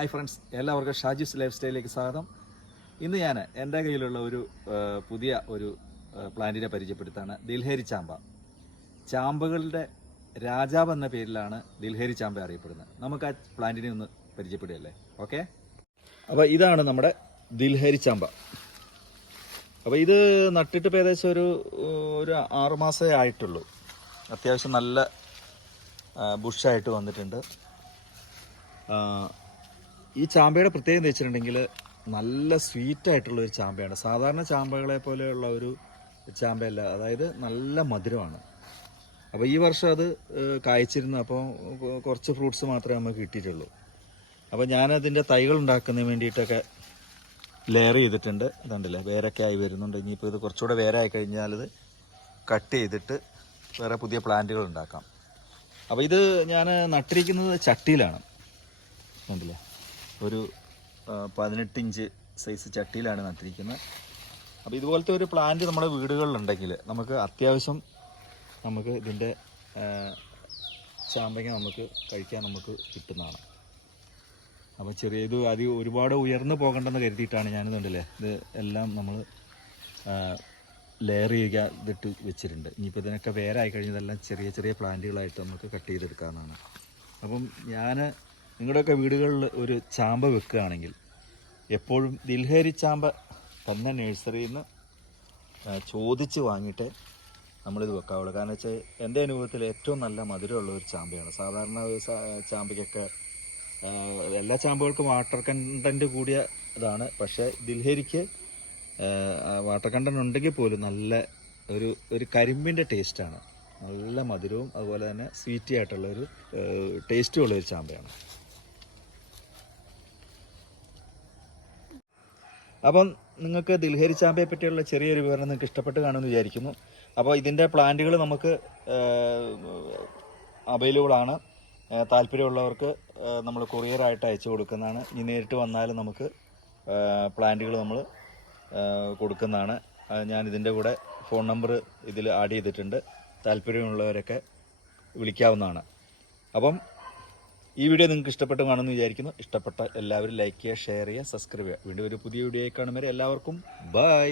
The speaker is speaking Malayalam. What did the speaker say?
ഹായ് ഫ്രണ്ട്സ്, എല്ലാവർക്കും ഷാജിസ് ലൈഫ് സ്റ്റൈലിലേക്ക് സ്വാഗതം. ഇന്ന് ഞാൻ എൻ്റെ കയ്യിലുള്ള ഒരു പുതിയ ഒരു പ്ലാന്റിനെ പരിചയപ്പെടുത്താണ്. ദിൽഹേരി ചാമ്പ. ചാമ്പകളുടെ രാജാവ് എന്ന പേരിലാണ് ദിൽഹേരി ചാമ്പ അറിയപ്പെടുന്നത്. നമുക്ക് ആ പ്ലാന്റിനെ ഒന്ന് പരിചയപ്പെടുകയല്ലേ. ഓക്കെ, അപ്പോൾ ഇതാണ് നമ്മുടെ ദിൽഹേരി ചാമ്പ. അപ്പോൾ ഇത് നട്ടിട്ട് ഏകദേശം ഒരു 6 മാസമേ ആയിട്ടുള്ളൂ. അത്യാവശ്യം നല്ല ബുഷായിട്ട് വന്നിട്ടുണ്ട്. ഈ ചാമ്പയുടെ പ്രത്യേകത എന്ന് വെച്ചിട്ടുണ്ടെങ്കിൽ നല്ല സ്വീറ്റായിട്ടുള്ള ഒരു ചാമ്പയാണ്. സാധാരണ ചാമ്പകളെ പോലെയുള്ള ഒരു ചാമ്പയല്ല, അതായത് നല്ല മധുരമാണ്. അപ്പോൾ ഈ വർഷം അത് കായ്ച്ചിരുന്നു. അപ്പോൾ കുറച്ച് ഫ്രൂട്ട്സ് മാത്രമേ നമുക്ക് കിട്ടിയിട്ടുള്ളൂ. അപ്പോൾ ഞാനതിൻ്റെ തൈകൾ ഉണ്ടാക്കുന്നതിന് വേണ്ടിയിട്ടൊക്കെ ലെയർ ചെയ്തിട്ടുണ്ട്. ഇതുണ്ടല്ലേ, വേരൊക്കെ ആയി വരുന്നുണ്ട്. ഇനിയിപ്പോൾ ഇത് കുറച്ചുകൂടെ വേരായി കഴിഞ്ഞാൽ ഇത് കട്ട് ചെയ്തിട്ട് വേറെ പുതിയ പ്ലാന്റുകൾ ഉണ്ടാക്കാം. അപ്പോൾ ഇത് ഞാൻ നട്ടിരിക്കുന്നത് ചട്ടിയിലാണ്. കണ്ടില്ലേ, ഒരു 18 ഇഞ്ച് സൈസ് ചട്ടിയിലാണ് നട്ടിരിക്കുന്നത്. അപ്പോൾ ഇതുപോലത്തെ ഒരു പ്ലാന്റ് നമ്മുടെ വീടുകളിലുണ്ടെങ്കിൽ നമുക്ക് അത്യാവശ്യം ഇതിൻ്റെ ചാമ്പങ്ങ നമുക്ക് കഴിക്കാൻ നമുക്ക് അപ്പോൾ ഇത് ഒരുപാട് ഉയർന്നു പോകണ്ടെന്ന് കരുതിയിട്ടാണ് ഞാനിതുണ്ടല്ലേ ഇത് എല്ലാം നമ്മൾ ലെയർ ചെയ്തിട്ട് വെച്ചിട്ടുണ്ട്. ഇനിയിപ്പോൾ ഇതിനൊക്കെ വേരായി കഴിഞ്ഞതെല്ലാം ചെറിയ ചെറിയ പ്ലാന്റുകളായിട്ട് നമുക്ക് കട്ട് ചെയ്തെടുക്കാവുന്നതാണ്. അപ്പം ഞാൻ നിങ്ങളുടെയൊക്കെ വീടുകളിൽ ഒരു ചാമ്പ വെക്കുകയാണെങ്കിൽ എപ്പോഴും ദിൽഹേരി ചാമ്പ തന്നെ നഴ്സറിയിൽ നിന്ന് ചോദിച്ച് വാങ്ങിയിട്ട് നമ്മളിത് വെക്കാവുള്ളൂ. കാരണം വെച്ചാൽ എൻ്റെ അനുഭവത്തിൽ ഏറ്റവും നല്ല മധുരമുള്ള ഒരു ചാമ്പയാണ്. സാധാരണ ചാമ്പയ്ക്കൊക്കെ എല്ലാ ചാമ്പകൾക്കും വാട്ടർ കണ്ടൻറ്റ് കൂടിയ ഇതാണ്. പക്ഷേ ദിൽഹേരിക്ക് വാട്ടർ കണ്ടൻറ്റ് ഉണ്ടെങ്കിൽ പോലും നല്ല ഒരു കരിമ്പിൻ്റെ ടേസ്റ്റാണ്. നല്ല മധുരവും അതുപോലെ തന്നെ സ്വീറ്റി ആയിട്ടുള്ളൊരു ടേസ്റ്റും ഉള്ളൊരു ചാമ്പയാണ്. അപ്പം നിങ്ങൾക്ക് ദിൽഹേരി ചാമ്പയെ പറ്റിയുള്ള ചെറിയൊരു വിവരണം നിങ്ങൾക്ക് ഇഷ്ടപ്പെട്ട് കാണുമെന്ന് വിചാരിക്കുന്നു. അപ്പോൾ ഇതിൻ്റെ പ്ലാന്റുകൾ നമുക്ക് അവൈലബിൾ ആണ്. താല്പര്യമുള്ളവർക്ക് നമ്മൾ കൊറിയറായിട്ട് അയച്ചു കൊടുക്കുന്നതാണ്. ഇനി നേരിട്ട് വന്നാലും നമുക്ക് പ്ലാന്റുകൾ നമ്മൾ കൊടുക്കുന്നതാണ്. ഞാൻ ഇതിൻ്റെ കൂടെ ഫോൺ നമ്പർ ഇതിൽ ആഡ് ചെയ്തിട്ടുണ്ട്. താല്പര്യമുള്ളവരൊക്കെ വിളിക്കാവുന്നതാണ്. അപ്പം ഈ വീഡിയോ നിങ്ങൾക്ക് ഇഷ്ടപ്പെട്ട് കാണുമെന്ന് വിചാരിക്കുന്നു. ഇഷ്ടപ്പെട്ട എല്ലാവരും ലൈക്ക് ചെയ്യുക, ഷെയർ ചെയ്യുക, സബ്സ്ക്രൈബ് ചെയ്യുക. വീണ്ടും ഒരു പുതിയ വീഡിയോ ആയി കാണും വരെ എല്ലാവർക്കും ബൈ.